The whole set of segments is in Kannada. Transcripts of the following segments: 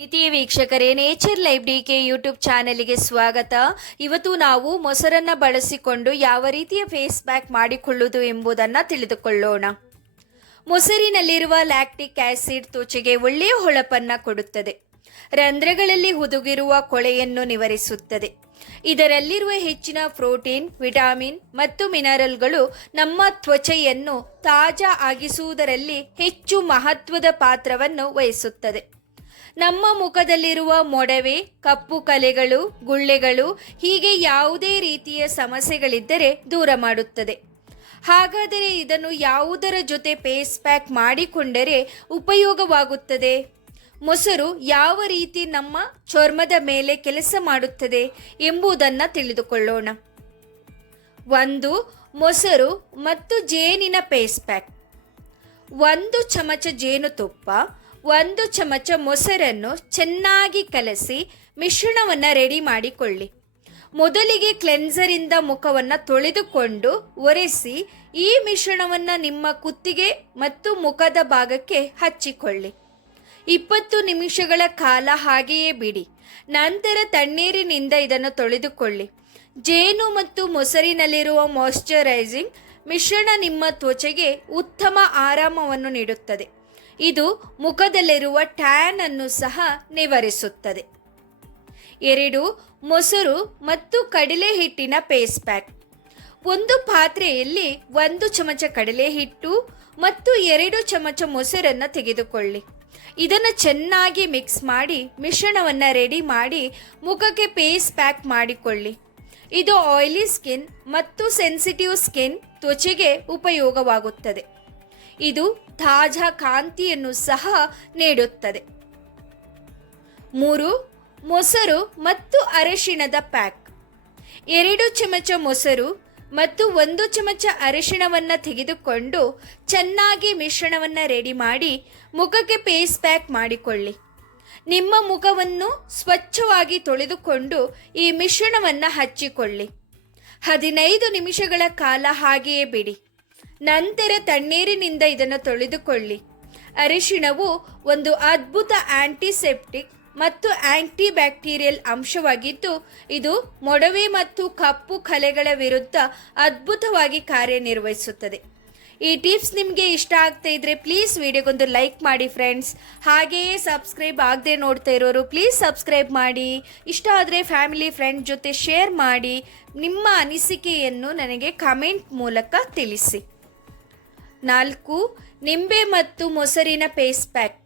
ಪ್ರೀತಿಯ ವೀಕ್ಷಕರೇ, ನೇಚರ್ ಲೈಫ್ ಡಿಕೆ ಯೂಟ್ಯೂಬ್ ಚಾನೆಲ್ಗೆ ಸ್ವಾಗತ. ಇವತ್ತು ನಾವು ಮೊಸರನ್ನು ಬಳಸಿಕೊಂಡು ಯಾವ ರೀತಿಯ ಫೇಸ್ ಪ್ಯಾಕ್ ಮಾಡಿಕೊಳ್ಳುವುದು ಎಂಬುದನ್ನು ತಿಳಿದುಕೊಳ್ಳೋಣ. ಮೊಸರಿನಲ್ಲಿರುವ ಲ್ಯಾಕ್ಟಿಕ್ ಆಸಿಡ್ ತ್ವಚೆಗೆ ಒಳ್ಳೆಯ ಹೊಳಪನ್ನು ಕೊಡುತ್ತದೆ. ರಂಧ್ರಗಳಲ್ಲಿ ಹುದುಗಿರುವ ಕೊಳೆಯನ್ನು ನಿವಾರಿಸುತ್ತದೆ. ಇದರಲ್ಲಿರುವ ಹೆಚ್ಚಿನ ಪ್ರೋಟೀನ್, ವಿಟಮಿನ್ ಮತ್ತು ಮಿನರಲ್ಗಳು ನಮ್ಮ ತ್ವಚೆಯನ್ನು ತಾಜಾ ಆಗಿಸುವುದರಲ್ಲಿ ಹೆಚ್ಚು ಮಹತ್ವದ ಪಾತ್ರವನ್ನು ವಹಿಸುತ್ತದೆ. ನಮ್ಮ ಮುಖದಲ್ಲಿರುವ ಮೊಡವೆ, ಕಪ್ಪು ಕಲೆಗಳು, ಗುಳ್ಳೆಗಳು ಹೀಗೆ ಯಾವುದೇ ರೀತಿಯ ಸಮಸ್ಯೆಗಳಿದ್ದರೆ ದೂರ ಮಾಡುತ್ತದೆ. ಹಾಗಾದರೆ ಇದನ್ನು ಯಾವುದರ ಜೊತೆ ಫೇಸ್ ಪ್ಯಾಕ್ ಮಾಡಿಕೊಂಡರೆ ಉಪಯೋಗವಾಗುತ್ತದೆ? ಮೊಸರು ಯಾವ ರೀತಿ ನಮ್ಮ ಚರ್ಮದ ಮೇಲೆ ಕೆಲಸ ಮಾಡುತ್ತದೆ ಎಂಬುದನ್ನು ತಿಳಿದುಕೊಳ್ಳೋಣ. 1. ಮೊಸರು ಮತ್ತು ಜೇನಿನ ಫೇಸ್ ಪ್ಯಾಕ್. 1 ಚಮಚ ಜೇನುತುಪ್ಪ, 1 ಚಮಚ ಮೊಸರನ್ನು ಚೆನ್ನಾಗಿ ಕಲಸಿ ಮಿಶ್ರಣವನ್ನು ರೆಡಿ ಮಾಡಿಕೊಳ್ಳಿ. ಮೊದಲಿಗೆ ಕ್ಲೆನ್ಸರಿಂದ ಮುಖವನ್ನು ತೊಳೆದುಕೊಂಡು ಒರೆಸಿ ಈ ಮಿಶ್ರಣವನ್ನು ನಿಮ್ಮ ಕುತ್ತಿಗೆ ಮತ್ತು ಮುಖದ ಭಾಗಕ್ಕೆ ಹಚ್ಚಿಕೊಳ್ಳಿ. 20 ನಿಮಿಷಗಳ ಕಾಲ ಹಾಗೆಯೇ ಬಿಡಿ. ನಂತರ ತಣ್ಣೀರಿನಿಂದ ಇದನ್ನು ತೊಳೆದುಕೊಳ್ಳಿ. ಜೇನು ಮತ್ತು ಮೊಸರಿನಲ್ಲಿರುವ ಮಾಯ್ಶ್ಚರೈಸಿಂಗ್ ಮಿಶ್ರಣ ನಿಮ್ಮ ತ್ವಚೆಗೆ ಉತ್ತಮ ಆರಾಮವನ್ನು ನೀಡುತ್ತದೆ. ಇದು ಮುಖದಲ್ಲಿರುವ ಟ್ಯಾನ್ ಅನ್ನು ಸಹ ನಿವಾರಿಸುತ್ತದೆ. 2. ಮೊಸರು ಮತ್ತು ಕಡಲೆ ಹಿಟ್ಟಿನ ಫೇಸ್ ಪ್ಯಾಕ್. 1 ಪಾತ್ರೆಯಲ್ಲಿ 1 ಚಮಚ ಕಡಲೆ ಹಿಟ್ಟು ಮತ್ತು 2 ಚಮಚ ಮೊಸರನ್ನು ತೆಗೆದುಕೊಳ್ಳಿ. ಇದನ್ನು ಚೆನ್ನಾಗಿ ಮಿಕ್ಸ್ ಮಾಡಿ ಮಿಶ್ರಣವನ್ನು ರೆಡಿ ಮಾಡಿ ಮುಖಕ್ಕೆ ಫೇಸ್ ಪ್ಯಾಕ್ ಮಾಡಿಕೊಳ್ಳಿ. ಇದು ಆಯಿಲಿ ಸ್ಕಿನ್ ಮತ್ತು ಸೆನ್ಸಿಟಿವ್ ಸ್ಕಿನ್ ತ್ವಚೆಗೆ ಉಪಯೋಗವಾಗುತ್ತದೆ. ಇದು ತಾಜಾ ಕಾಂತಿಯನ್ನು ಸಹ ನೀಡುತ್ತದೆ. 3. ಮೊಸರು ಮತ್ತು ಅರಿಶಿಣದ ಪ್ಯಾಕ್. 2 ಚಮಚ ಮೊಸರು ಮತ್ತು 1 ಚಮಚ ಅರಿಶಿಣವನ್ನು ತೆಗೆದುಕೊಂಡು ಚೆನ್ನಾಗಿ ಮಿಶ್ರಣವನ್ನು ರೆಡಿ ಮಾಡಿ ಮುಖಕ್ಕೆ ಫೇಸ್ ಪ್ಯಾಕ್ ಮಾಡಿಕೊಳ್ಳಿ. ನಿಮ್ಮ ಮುಖವನ್ನು ಸ್ವಚ್ಛವಾಗಿ ತೊಳೆದುಕೊಂಡು ಈ ಮಿಶ್ರಣವನ್ನು ಹಚ್ಚಿಕೊಳ್ಳಿ. 15 ನಿಮಿಷಗಳ ಕಾಲ ಹಾಗೆಯೇ ಬಿಡಿ. ನಂತರ ತಣ್ಣೀರಿನಿಂದ ಇದನ್ನು ತೊಳೆದುಕೊಳ್ಳಿ. ಅರಿಶಿಣವು ಒಂದು ಅದ್ಭುತ ಆಂಟಿಸೆಪ್ಟಿಕ್ ಮತ್ತು ಆಂಟಿ ಬ್ಯಾಕ್ಟೀರಿಯಲ್ ಅಂಶವಾಗಿದ್ದು ಇದು ಮೊಡವೆ ಮತ್ತು ಕಪ್ಪು ಕಲೆಗಳ ವಿರುದ್ಧ ಅದ್ಭುತವಾಗಿ ಕಾರ್ಯನಿರ್ವಹಿಸುತ್ತದೆ. ಈ ಟಿಪ್ಸ್ ನಿಮಗೆ ಇಷ್ಟ ಆಗ್ತಾ ಇದ್ರೆ ಪ್ಲೀಸ್ ವಿಡಿಯೋಗೊಂದು ಲೈಕ್ ಮಾಡಿ ಫ್ರೆಂಡ್ಸ್. ಹಾಗೆಯೇ ಸಬ್ಸ್ಕ್ರೈಬ್ ಆಗದೆ ನೋಡ್ತಾ ಇರೋರು ಪ್ಲೀಸ್ ಸಬ್ಸ್ಕ್ರೈಬ್ ಮಾಡಿ. ಇಷ್ಟ ಆದರೆ ಫ್ಯಾಮಿಲಿ ಫ್ರೆಂಡ್ ಜೊತೆ ಶೇರ್ ಮಾಡಿ. ನಿಮ್ಮ ಅನಿಸಿಕೆಯನ್ನು ನನಗೆ ಕಮೆಂಟ್ ಮೂಲಕ ತಿಳಿಸಿ. 4. ನಿಂಬೆ ಮತ್ತು ಮೊಸರಿನ ಫೇಸ್ ಪ್ಯಾಕ್.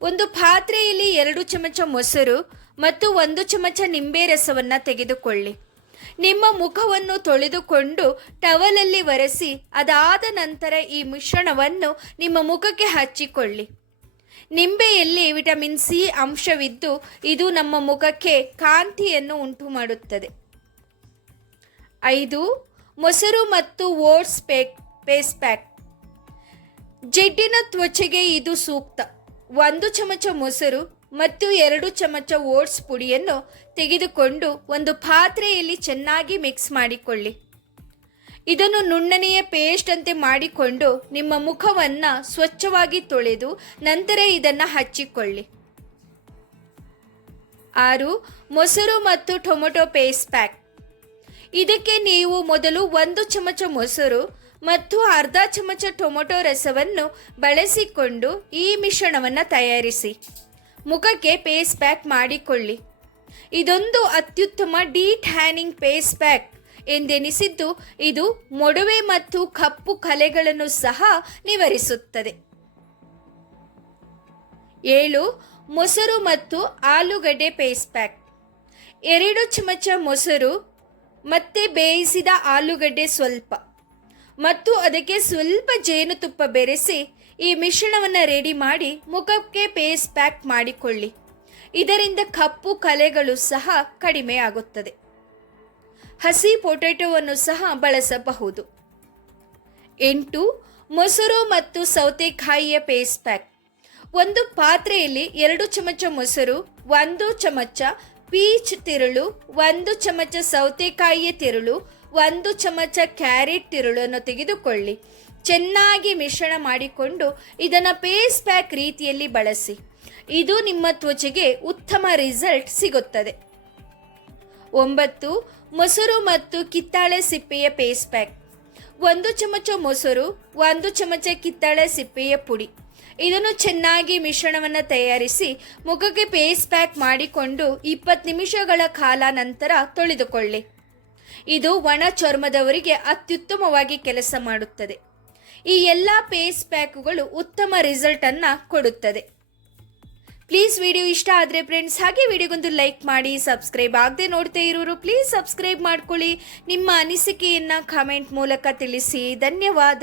1 ಪಾತ್ರೆಯಲ್ಲಿ 2 ಚಮಚ ಮೊಸರು ಮತ್ತು 1 ಚಮಚ ನಿಂಬೆ ರಸವನ್ನು ತೆಗೆದುಕೊಳ್ಳಿ. ನಿಮ್ಮ ಮುಖವನ್ನು ತೊಳೆದುಕೊಂಡು ಟವಲಲ್ಲಿ ಒರೆಸಿ ಅದಾದ ನಂತರ ಈ ಮಿಶ್ರಣವನ್ನು ನಿಮ್ಮ ಮುಖಕ್ಕೆ ಹಚ್ಚಿಕೊಳ್ಳಿ. ನಿಂಬೆಯಲ್ಲಿ ವಿಟಮಿನ್ ಸಿ ಅಂಶವಿದ್ದು ಇದು ನಮ್ಮ ಮುಖಕ್ಕೆ ಕಾಂತಿಯನ್ನು ಉಂಟು ಮಾಡುತ್ತದೆ. 5. ಮೊಸರು ಮತ್ತು ಓಟ್ಸ್ ಫೇಸ್ ಪ್ಯಾಕ್. ಜಿಡ್ಡಿನ ತ್ವಚೆಗೆ ಇದು ಸೂಕ್ತ. 1 ಚಮಚ ಮೊಸರು ಮತ್ತು 2 ಚಮಚ ಓಟ್ಸ್ ಪುಡಿಯನ್ನು ತೆಗೆದುಕೊಂಡು ಒಂದು ಪಾತ್ರೆಯಲ್ಲಿ ಚೆನ್ನಾಗಿ ಮಿಕ್ಸ್ ಮಾಡಿಕೊಳ್ಳಿ. ಇದನ್ನು ನುಣ್ಣನೆಯ ಪೇಸ್ಟ್ ಅಂತೆ ಮಾಡಿಕೊಂಡು ನಿಮ್ಮ ಮುಖವನ್ನು ಸ್ವಚ್ಛವಾಗಿ ತೊಳೆದು ನಂತರ ಇದನ್ನು ಹಚ್ಚಿಕೊಳ್ಳಿ. 6. ಮೊಸರು ಮತ್ತು ಟೊಮೆಟೊ ಫೇಸ್ ಪ್ಯಾಕ್. ಇದಕ್ಕೆ ನೀವು ಮೊದಲು 1 ಚಮಚ ಮೊಸರು ಮತ್ತು ಅರ್ಧ ಚಮಚ ಟೊಮೆಟೊ ರಸವನ್ನು ಬಳಸಿಕೊಂಡು ಈ ಮಿಶ್ರಣವನ್ನು ತಯಾರಿಸಿ ಮುಖಕ್ಕೆ ಫೇಸ್ ಪ್ಯಾಕ್ ಮಾಡಿಕೊಳ್ಳಿ. ಇದೊಂದು ಅತ್ಯುತ್ತಮ ಡಿಟ್ಯಾನಿಂಗ್ ಫೇಸ್ ಪ್ಯಾಕ್ ಎಂದೆನಿಸಿದ್ದು ಇದು ಮೊಡವೆ ಮತ್ತು ಕಪ್ಪು ಕಲೆಗಳನ್ನು ಸಹ ನಿವಾರಿಸುತ್ತದೆ. 7. ಮೊಸರು ಮತ್ತು ಆಲೂಗಡ್ಡೆ ಫೇಸ್ ಪ್ಯಾಕ್. 2 ಚಮಚ ಮೊಸರು ಮತ್ತು ಬೇಯಿಸಿದ ಆಲೂಗಡ್ಡೆ ಸ್ವಲ್ಪ ಮತ್ತು ಅದಕ್ಕೆ ಸ್ವಲ್ಪ ಜೇನುತುಪ್ಪ ಬೆರೆಸಿ ಈ ಮಿಶ್ರಣವನ್ನು ರೆಡಿ ಮಾಡಿ ಮುಖಕ್ಕೆ ಫೇಸ್ ಪ್ಯಾಕ್ ಮಾಡಿಕೊಳ್ಳಿ. ಇದರಿಂದ ಕಪ್ಪು ಕಲೆಗಳು ಸಹ ಕಡಿಮೆ ಆಗುತ್ತದೆ. ಹಸಿ ಪೊಟ್ಯಾಟೊವನ್ನು ಸಹ ಬಳಸಬಹುದು. 8. ಮೊಸರು ಮತ್ತು ಸೌತೆಕಾಯಿಯ ಫೇಸ್ ಪ್ಯಾಕ್. 1 ಪಾತ್ರೆಯಲ್ಲಿ 2 ಚಮಚ ಮೊಸರು, 1 ಚಮಚ ಪೀಚ್ ತಿರುಳು, 1 ಚಮಚ ಸೌತೆಕಾಯಿಯ ತಿರುಳು, 1 ಚಮಚ ಕ್ಯಾರೆಟ್ ತಿರುಳನ್ನು ತೆಗೆದುಕೊಳ್ಳಿ. ಚೆನ್ನಾಗಿ ಮಿಶ್ರಣ ಮಾಡಿಕೊಂಡು ಇದನ್ನು ಫೇಸ್ ಪ್ಯಾಕ್ ರೀತಿಯಲ್ಲಿ ಬಳಸಿ. ಇದು ನಿಮ್ಮ ತ್ವಚೆಗೆ ಉತ್ತಮ ರಿಸಲ್ಟ್ ಸಿಗುತ್ತದೆ. 9. ಮೊಸರು ಮತ್ತು ಕಿತ್ತಾಳೆ ಸಿಪ್ಪೆಯ ಫೇಸ್ ಪ್ಯಾಕ್. 1 ಚಮಚ ಮೊಸರು, 1 ಚಮಚ ಕಿತ್ತಾಳೆ ಸಿಪ್ಪೆಯ ಪುಡಿ. ಇದನ್ನು ಚೆನ್ನಾಗಿ ಮಿಶ್ರಣವನ್ನು ತಯಾರಿಸಿ ಮುಖಕ್ಕೆ ಫೇಸ್ ಪ್ಯಾಕ್ ಮಾಡಿಕೊಂಡು 20 ನಿಮಿಷಗಳ ಕಾಲ ನಂತರ ತೊಳೆದುಕೊಳ್ಳಿ. ಇದು ಒಣ ಚರ್ಮದವರಿಗೆ ಅತ್ಯುತ್ತಮವಾಗಿ ಕೆಲಸ ಮಾಡುತ್ತದೆ. ಈ ಎಲ್ಲ ಫೇಸ್ ಪ್ಯಾಕ್ಗಳು ಉತ್ತಮ ರಿಸಲ್ಟನ್ನು ಕೊಡುತ್ತದೆ. ಪ್ಲೀಸ್ ವಿಡಿಯೋ ಇಷ್ಟ ಆದರೆ ಫ್ರೆಂಡ್ಸ್ ಹಾಗೆ ವಿಡಿಯೋಗೊಂದು ಲೈಕ್ ಮಾಡಿ. ಸಬ್ಸ್ಕ್ರೈಬ್ ಆಗದೆ ನೋಡ್ತಾ ಇರೋರು ಪ್ಲೀಸ್ ಸಬ್ಸ್ಕ್ರೈಬ್ ಮಾಡ್ಕೊಳ್ಳಿ. ನಿಮ್ಮ ಅನಿಸಿಕೆಯನ್ನು ಕಾಮೆಂಟ್ ಮೂಲಕ ತಿಳಿಸಿ. ಧನ್ಯವಾದ.